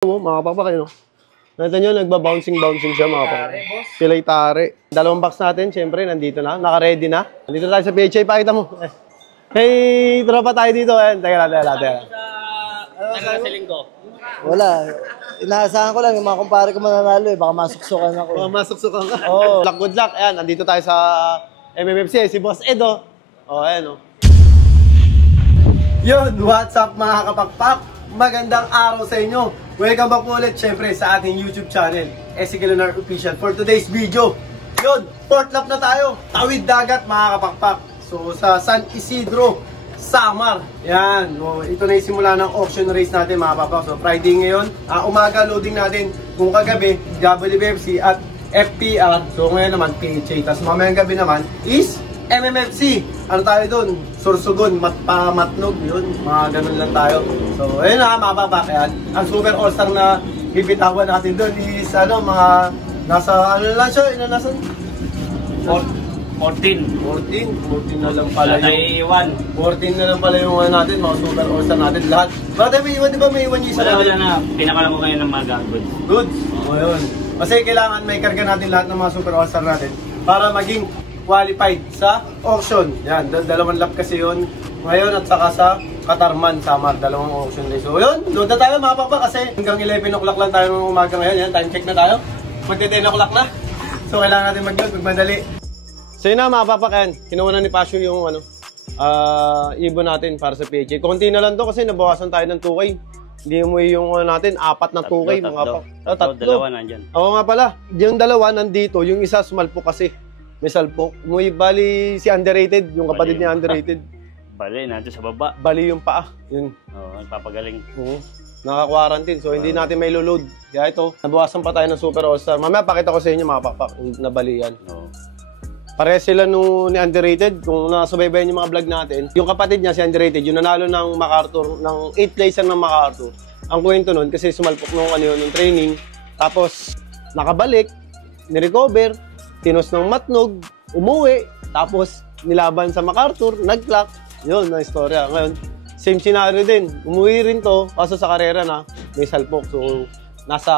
Mga kapakpak, no? Nakita nyo, nagba-bouncing siya, mga kapakpak. Pilay tare. Dalawang box natin, syempre, nandito na. Naka-ready na. Nandito tayo sa PHA, pakita mo. Hey, tropa tayo dito. Teka lang. Ano sa linggo? Wala. Inaasahan ko lang yung mga kumpare ko mananalo eh. Baka masuksukan ako. Baka masuksukan ka. Oh. Good luck. Ayan, nandito tayo sa MMFC. Si Boss Edo. Ayan, Yun, what's up mga kapakpak? Magandang araw sa inyo. Welcome back po ulit, syempre, sa ating YouTube channel, SK Lunar Official. For today's video, yun, fourth lap na tayo. Tawid dagat mga kapakpak. So, sa San Isidro, Samar. Yan. Ito na yung simula ng auction race natin mga kapakpak. So, Friday ngayon, umaga loading natin. Kung kagabi, WBFC at FPR. So, ngayon naman, PHA. Tapos mamayang gabi naman is MMFC. Ano tayo dun? Sursugon, matnog, yun. Mga ganun lang tayo. So, ayun na, mababa. Yan. Ang Super All-Star na bibitawan natin dun is, mga, nasa, lang siya? Nasa? 14 na lang pala yung... 14 na lang pala yung natin, mga Super All-Star natin. Lahat. Bakit may iwan, di ba? May iwan yung isa natin. Wala na. Pinakalam ko ngayon ng mga goods. Goods? O, yun. Kasi kailangan may karga natin lahat ng mga Super All-Star natin para maging qualified sa auction. Yan, dalawang lap kasi yun ngayon at saka sa Katarman, Samar, dalawang auction race. So yun, load na tayo mga pakpak kasi hanggang 11 o'clock lang tayo ng umaga ngayon. Yan, time check na tayo. Magte 10 o'clock na. So kailangan natin mag-load, magmadali. So yun na mga pakpak, yan. Kinuha na ni Pasio yung ibon natin para sa PHA. Konti na lang to kasi nabawasan tayo ng 2K. Hindi mo yung natin, 4 na 2K. Tatlo, dalawa nandyan. Oo nga pala, yung dalawa nandito, yung isa sumalpo kasi. May salpok. Muy bali si underrated, yung kapatid niya underrated. Bali, nandito sa baba. Bali yung paa. Yun. Oo, nagpapagaling. Naka-quarantine. So, hindi natin may load. Kaya ito, nabawasan pa tayo ng Super All-Star. Mamaya, pakita ko sa inyo mga pakpak. Nabali yan. Pareha sila ni underrated. Kung nasubaybayan yung mga vlog natin, yung kapatid niya, si underrated, yung nanalo ng MacArthur, ng 8th place ng MacArthur. Ang kwento nun, kasi sumalpok nung training. Tapos, nakabalik, nirecover, tinos ng matnog, umuwi, tapos nilaban sa MacArthur, nag-clock. Yun, na istorya. Ngayon, same scenario din. Umuwi rin to, kaso sa karera na, may salpok. So, nasa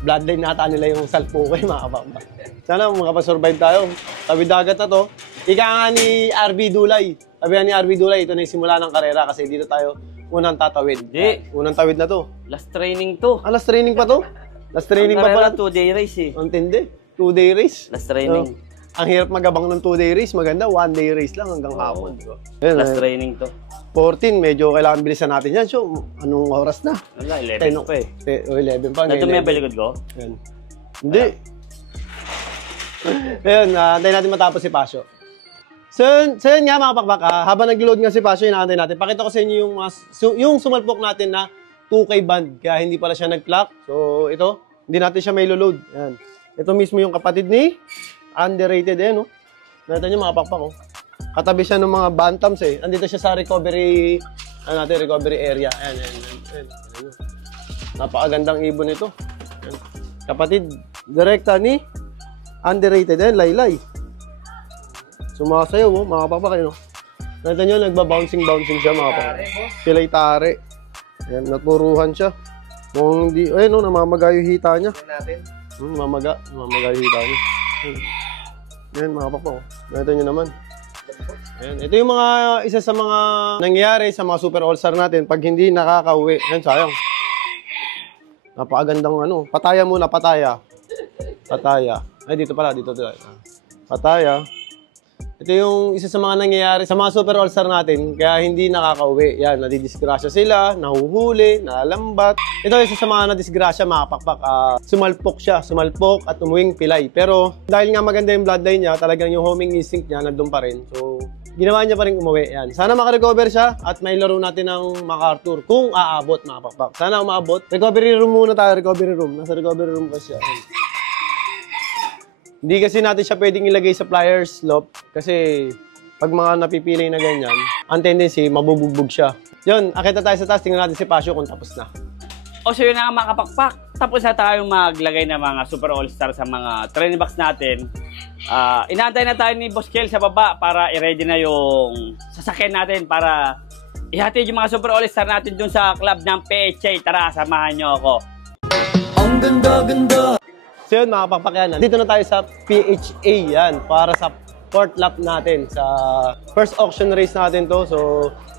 bloodline nata nila yung salpok mga kapakpak. Sana makapasurvive tayo. Tawid dagat na to. Ika nga ni RB Dulay. Sabi ni RB Dulay, ito na yung simula ng karera kasi dito tayo unang tatawid. Unang tawid na to. Last training to. Last training pa to? Last training pa pala? 2-day race eh. Ang tindi. 2-day race. Last training. Ang hirap magabang ng 2-day race. Maganda, 1-day race lang hanggang hapon. Last training to. 14, medyo kailangan bilisan natin yan. So, anong oras na? Wala, 11 pa eh. 11 pa. Ito may balikod ko? Yan. Hindi. Ayun, antayin natin matapos si Pasio. So yun nga mga pakpak, habang nag-load nga si Pasio, inaantay natin. Pakita ko sa inyo yung sumalpok natin na 2K band. Kaya hindi pala siya nag-clock. So, ito, hindi natin siya may load. Yan. Ito mismo yung kapatid ni underrated Nakita nyo mga pakpak Katabi siya ng mga bantams Andito siya sa recovery, recovery area. Ayan. Napakagandang ibon ito. Ayan. Kapatid, direkta ni underrated. Laylay. Sumasayaw mga pakpak Nakita nyo, nagba-bouncing siya mga pakpak. Pilay tare. Ayan, naturuhan siya. Kung hindi, namamagayo hita niya. Mamaga yung hita niya. Yan mga pakpak. Nakita nyo naman. Ayan. Ito yung isa sa mga nangyayari sa mga Super All-Star natin pag hindi nakakauwi. Ayan, sayang. Napakagandang pataya muna, pataya. Ay, dito pala, dito. Pataya. Ito yung isa sa mga nangyayari sa mga Super All-Star natin kaya hindi nakakauwi. Yan, nadidisgrasya sila, nahuhuli, nalambat. Ito isa sa mga nadisgrasya mga pakpak. Sumalpok at umuwing pilay. Pero dahil nga maganda yung bloodline niya, talagang yung homing instinct niya nandun pa rin. So, ginawa niya pa rin umuwi. Yan. Sana makarecover siya at may laro natin ng MacArthur kung aabot mga pakpak. Sana umaabot. Recovery room muna tayo, recovery room. Nasa recovery room pa siya. Hindi kasi natin siya pwedeng ilagay sa flyers slope kasi pag mga napipili na ganyan, ang tendency, mabubugbog siya. Yun, akita tayo sa taas, tingnan natin si Pasio kung tapos na. So yun na nga mga kapakpak. Tapos na tayong maglagay ng mga Super All-Star sa mga training box natin. Inaantay na tayo ni Boss Kel sa baba para i-ready na yung sasakyan natin para ihatid yung mga Super All-Star natin dun sa club ng PHA. Tara, samahan nyo ako. So yun mga kapakyan, dito na tayo sa PHA yan para sa 4th lap natin sa first auction race natin to. So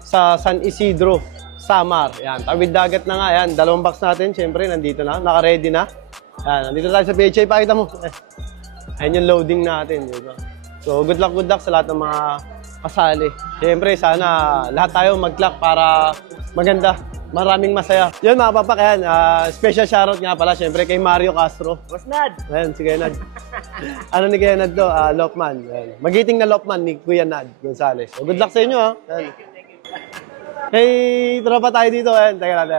sa San Isidro, Samar. Yan, tawid dagat na nga yan. 2 box natin, syempre nandito na, naka-ready na. Yan, nandito tayo sa PHA, pakita mo. Ayan yung loading natin, di ba? So good luck sa lahat ng mga kasali. Syempre sana lahat tayo mag-clock para maganda. Maraming masaya. Yun mga kapakyan, special shoutout nga pala syempre kay Mario Castro. Boss Nad! Ayan, si Kuya Nad. Ano ni Kuya Nad to? Lokman. Ayan. Magiting na Lokman ni Kuya Nad Gonzales. So, good luck sa inyo ha. Ayan. Hey, tropa tayo dito. Ayan, teka.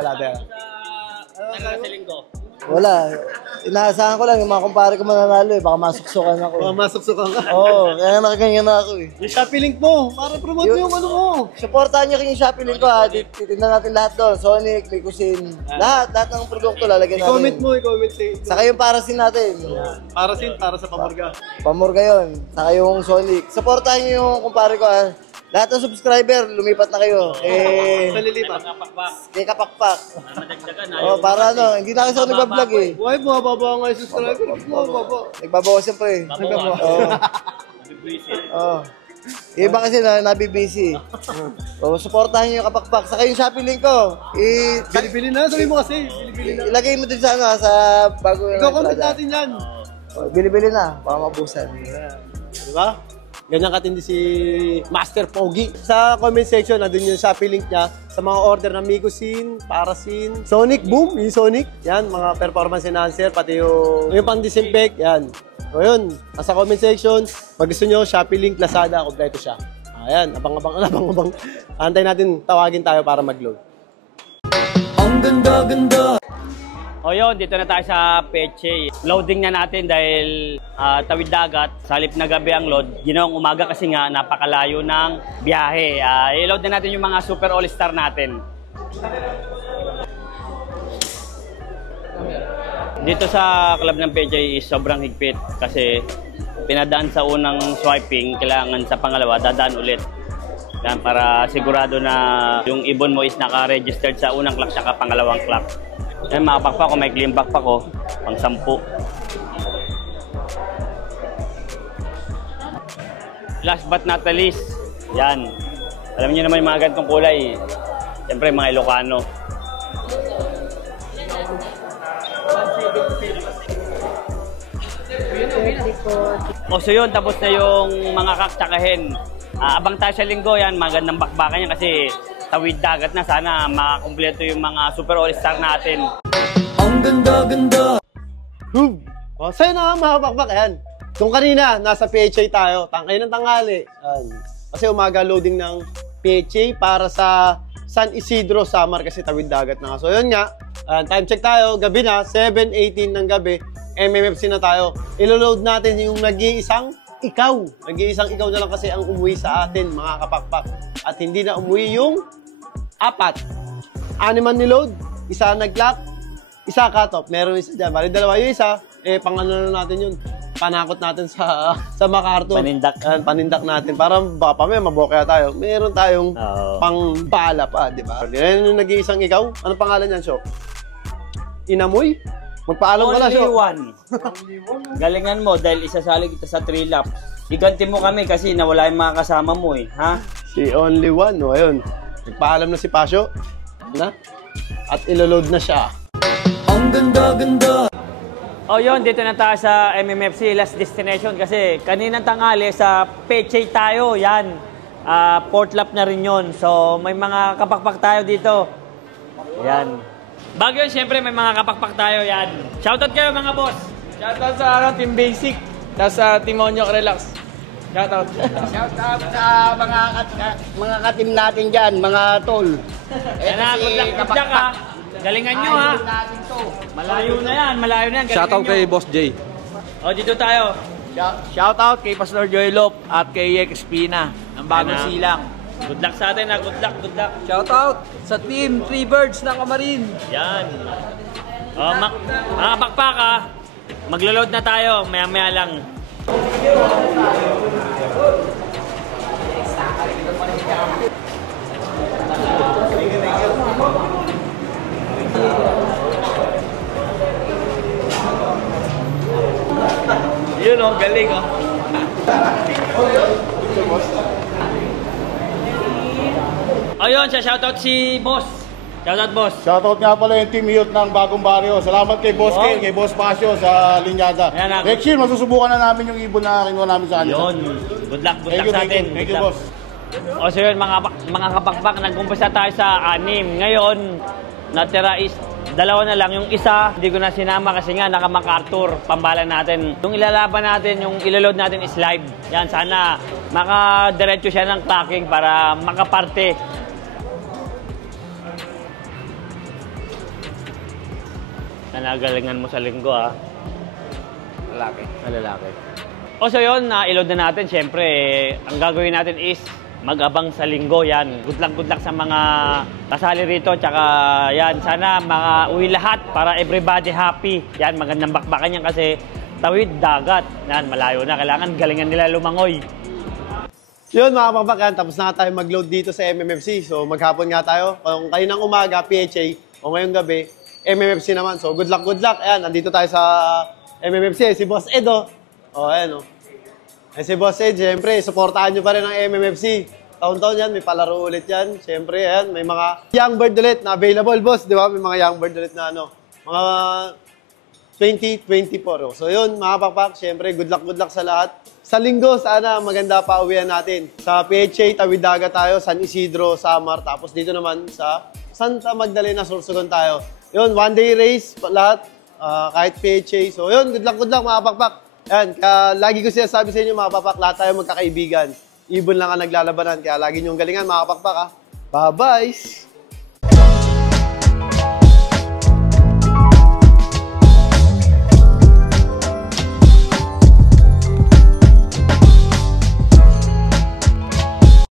Sa linggo. Wala. Inaasahan ko lang yung mga kumpare ko mananalo eh. Baka masuksukan ako. Oh, masuksukan ka. Oo, kaya nakaganyan na ako eh. Yung Shopee link mo, para promote mo yung ano mo. Supportahan nyo rin yung Shopee link ko ha. Titignan natin lahat doon. Sonic, Licusin, lahat ng produkto lalagyan natin. I-comment mo, i-comment sa Saka yung parasin natin. para sa pamorga. Pamorga yun. Saka yung Sonic. Supportahan nyo yung kumpare ko ha. Lahat ng subscriber, lumipat na kayo. Sa lilipat. Kay Kapakpak. Madagdagan na. Oh, para ano, hindi na kasi ako nagbablog eh. Why, bumababa nga yung subscriber. Bumababa. Nagbabawas siyempre. Oo. Oo. Iba kasi nabibisi. So, supportahan nyo yung Kapakpak. Saka yung Shopee link ko. Bili-bili na, sabi mo kasi. Bili-bili na. Ilagay mo din sa ano, sa bago yung Iko-comment natin yan. Bili-bili na, baka mabusan. Diba? Ganyan katindi si Master Pogi. Sa comment section, nandun yung Shopee link niya sa mga order ng Migosin, Parasin, Sonic Boom, yung Sonic. Yan, mga performance enhancer, pati yung pang-disinfect. Yan. So yun, nasa comment section, pag gusto nyo, Shopee link, Lazada, kompleto siya. Ayan, abang-abang. Antay natin, tawagin tayo para mag-load. Ang ganda-ganda! O yun, dito na tayo sa PHA. Loading na natin dahil tawid dagat. Sa halip na gabi ang load. Ginawang umaga kasi nga napakalayo ng biyahe. I-load na natin yung mga Super All-Star natin. Dito sa club ng PHA is sobrang higpit kasi pinadaan sa unang swiping, kailangan sa pangalawa dadaan ulit. Yan, para sigurado na yung ibon mo is naka-registered sa unang clock at pangalawang clock. Yan, mga backpack ko, may clean backpack ko, pang 10. Last but not the least, yan. Alam niyo naman yung mga ganitong kulay, siyempre mga Ilocano. O so yun, tapos na yung mga kaktsakahin. Abang tayo sa linggo, yan, magandang bakbakan yan kasi tawid dagat na, sana makakumpleto yung mga Super All-Star natin. Ang ganda-ganda! O, sa'yo na nga mga bakbak, ayan. Kung kanina, nasa PHA tayo, tangkay ng tanghali. Ayan. Kasi umaga loading ng PHA para sa San Isidro, Samar, kasi tawid dagat na nga. So yun nga, time check tayo, gabi na, 7:18 ng gabi, MMFC na tayo. Ilo-load natin yung nag-iisang ikaw. Nag-iisang ikaw na lang kasi ang umuwi sa atin, mga kapakpak. At hindi na umuwi yung 4. 6 man niload, isa nag-lock, isa cut-off. Meron isa dyan. Bali, 2 yung isa. Pang ano na natin yun. Panakot natin sa MacArthur. Panindak. Panindak natin. Para baka pa may mabokya tayo. Meron tayong pang bala pa, di ba? Yan yung nag-iisang ikaw. Ano pangalan yan, Sho? Inamoy? Magpaalam ka na, Sho. Only one. Galingan mo dahil isasali kita sa 3 laps. Iganti mo kami kasi nawala yung mga kasama mo eh. Ha? Si Only One. O, ayun. Nagpaalam na si Pasio. Na? At ilo-load na siya. Ang ganda-ganda! O yun, dito na tayo sa MMFC Last Destination kasi kaninang tanghali sa PHA tayo. Yan. 4th lap na rin yun. So may mga kapakpak tayo dito. Yan. Bago yun, syempre may mga kapakpak tayo. Yan. Shoutout kayo mga boss. Shoutout sa Team Basic. Tapos sa Team Onyok Relax. Shoutout. Shoutout sa mga ka-team natin dyan, mga tol. Yan na, good luck ka. Galingan nyo ha. Malayo na yan, malayo na yan. Shoutout kay Boss J. O, dito tayo. Shoutout kay Pastor Joy Lop at kay Yek Espina ng bagong Yan na. silang. Good luck sa atin ha, good luck, good luck. Shoutout sa Team 3 Birds ng Kamarin. Yan. O, mga bakpak ha. Maglo-load na tayo, maya-maya lang. Yun oh, galing oh. Ayun, siya shoutout si Boss. Shoutout Boss. Shoutout nga pala yung Team Youth ng Bagong Baryo. Salamat kay Boss Ken, kay Boss Pasio sa Linyada. Ayan na. Next year, masusubukan na namin yung ibon na kinuha namin sa kanila. Yun. Good luck Thank you, sa thank atin. you. Thank Good you, luck. boss. O so yun, mga kapakpak, nagkumpisa tayo sa 6. Ngayon, natira is 2 na lang. Yung isa, hindi ko na sinama kasi nga naka-MacArthur. Pambalan natin. Yung ilalaban natin, yung iloload natin is live. Yan, sana makadiretso siya ng clocking para makaparte. Nanagalingan mo sa linggo, ha? Lalaki. Lalaki. O so yun, na-load na natin. Siyempre, ang gagawin natin is mag-abang sa linggo, yan. Good luck sa mga kasali rito. Tsaka yan, sana uwi lahat para everybody happy. Yan, magandang bakbakan yan kasi tawid, dagat. Yan, malayo na. Kailangan galingan nila lumangoy. Yun mga kapakbakan, tapos na tayo mag-load dito sa MMFC. So maghapon nga tayo. Kung kayo ng umaga, PHA, o ngayong gabi, MMFC naman. So good luck. Ayan, nandito tayo sa MMFC. Si Boss Ed, oh. O, ayan, oh. Si Boss Ed, siyempre, supportahan nyo pa rin ang MMFC. Taon-taon yan, may palaro ulit yan. Siyempre, ayan, may mga young bird ulit na available, boss. Di ba? May mga young bird ulit na mga 2024. So yun, mga pakpak, siyempre, good luck sa lahat. Sa linggo, sana maganda pa uwian natin. Sa PHA, Tawid Dagat tayo, San Isidro, Samar, tapos dito naman sa Santa Magdalena, Sorsogon tayo. Yun, one-day race, lahat, kahit PHA. So yun, good luck mga pakpak. Yan, kaya lagi ko sinasabi sa inyo mga pakpak, lahat tayo magkakaibigan. Ibon lang ang naglalabanan, kaya lagi niyong galingan mga pakpak, ha. Bye-bye!